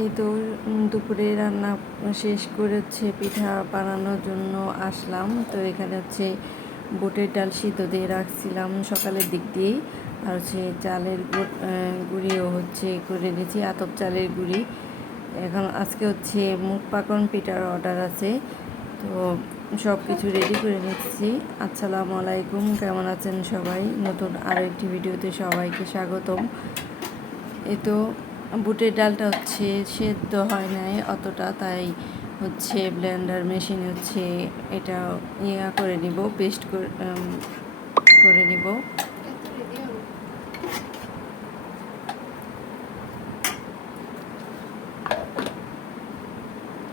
এই তো দুপুরে রান্না শেষ করে হচ্ছে পিঠা বানানোর জন্য আসলাম। তো এখানে হচ্ছে বুটের ডাল সিদ্ধ দিয়ে রাখছিলাম সকালের দিক দিয়েই। আর হচ্ছে চালের গুঁড়িও হচ্ছে করে নিয়েছি আতপ চালের গুঁড়ি। এখন আজকে হচ্ছে মুখ পাকন পিঠার অর্ডার আছে। তো সব কিছু রেডি করে নিচ্ছি। আসসালামু আলাইকুম, কেমন আছেন সবাই? নতুন আরও একটি ভিডিওতে সবাইকে স্বাগতম। এ তো বুটের ডালটা হচ্ছে সেদ্ধ হয় নাই অতটা, তাই হচ্ছে ব্লেন্ডার মেশিন হচ্ছে এটা ইয়া করে নিব, পেস্ট করে নিব।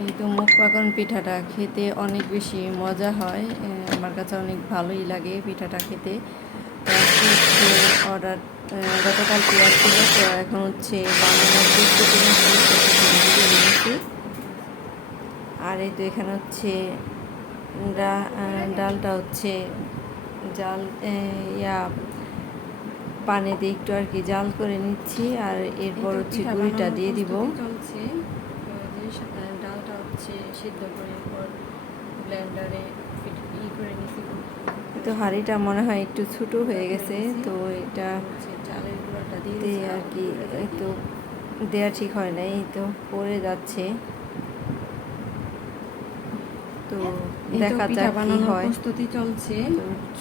এই তো মুখ পাকন পিঠাটা খেতে অনেক বেশি মজা হয় আমার কাছে অনেক ভালোই লাগে পিঠাটা খেতে। অর্ডার গতকাল পেঁয়াজ ছিল তো এখন হচ্ছে বানানোর। আর এই তো এখানে হচ্ছে ডালটা হচ্ছে জাল ইয়া পানি দিয়ে একটু আর কি জাল করে নিচ্ছি আর এরপর হচ্ছে গুঁড়িটা দিয়ে দিব। ডালটা হচ্ছে সিদ্ধ করে এরপর ব্লেন্ডারে ই করে নিচ্ছি। তো হাঁড়িটা মনে হয় একটু ছোট হয়ে গেছে তো এটা আর কি তো দেয়া ঠিক হয় না এই তো পড়ে যাচ্ছে। তো দেখা যাক কি হয়। প্রস্তুতি চলছে।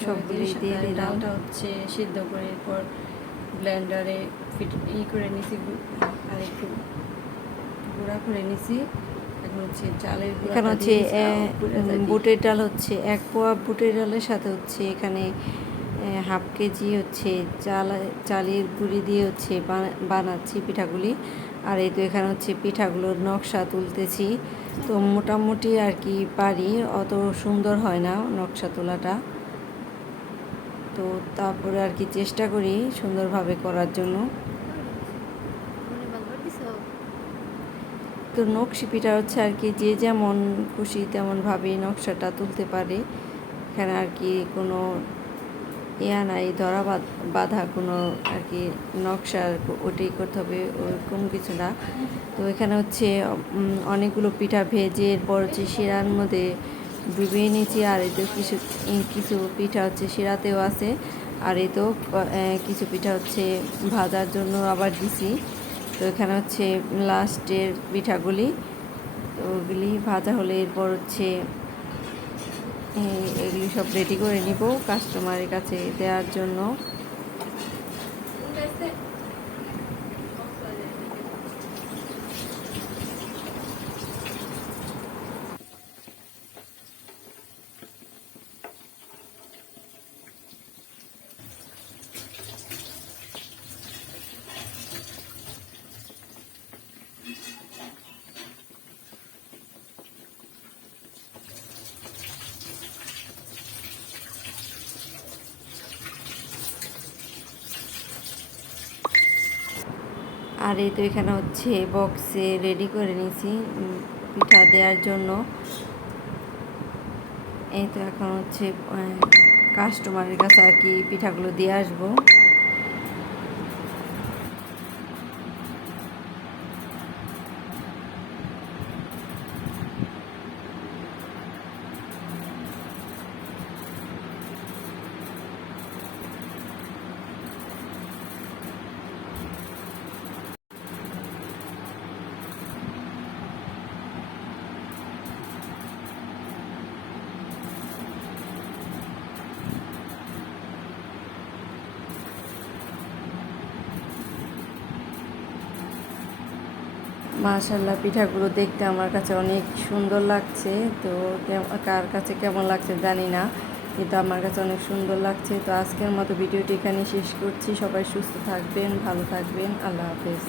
সবগুলি দিয়ে ডালটা হচ্ছে সিদ্ধ করে এরপর ব্লেন্ডারে ফিট ই করে নিছি আর একটু গুঁড়া করে নিছি। এখন হচ্ছে। বুটের ডাল হচ্ছে এক পোয়া বুটের ডালের সাথে হচ্ছে এখানে হাফ কেজি হচ্ছে চাল চালের গুঁড়ি দিয়ে হচ্ছে বানাচ্ছি পিঠাগুলি। আর এই তো এখানে হচ্ছে পিঠাগুলোর নকশা তুলতেছি। তো মোটামুটি আর কি পারি অত সুন্দর হয় না নকশা তোলাটা। তো তারপরে আর কি চেষ্টা করি সুন্দরভাবে করার জন্য। তো নকশি পিঠা হচ্ছে আর কি যে যেমন খুশি তেমনভাবে নকশাটা তুলতে পারে। এখানে আর কি কোনো ইয়া নাই, ধরা বাঁধ- কোনো আর কি নকশা ওটাই করতে হবে ওরকম কিছু না। তো এখানে হচ্ছে অনেকগুলো পিঠা ভেজে, এরপর হচ্ছে শিরার মধ্যে ডুবিয়ে নিয়েছি, আর এই তো কিছু কিছু পিঠা হচ্ছে শিরাতেও আছে, আর তো কিছু পিঠা হচ্ছে ভাজার জন্য আবার দিছি। তো এখানে হচ্ছে লাস্টের পিঠাগুলি। তো ওগুলি ভাজা হলে এরপর হচ্ছে এগুলি সব রেডি করে নিব কাস্টমারের কাছে দেওয়ার জন্য। আর এই তো এখানে হচ্ছে বক্সে রেডি করে নিয়েছি পিঠা দেওয়ার জন্য। এই তো এখন হচ্ছে কাস্টমারের কাছে আর কি পিঠাগুলো দিয়ে আসব। মাশাল্লাহ পিঠাগুলো দেখতে আমার কাছে অনেক সুন্দর লাগছে। তো কার কাছে কেমন লাগছে জানি না, কিন্তু আমার কাছে অনেক সুন্দর লাগছে। তো আজকের মতো ভিডিওটি এখানে শেষ করছি। সবাই সুস্থ থাকবেন, ভালো থাকবেন। আল্লাহ হাফেজ।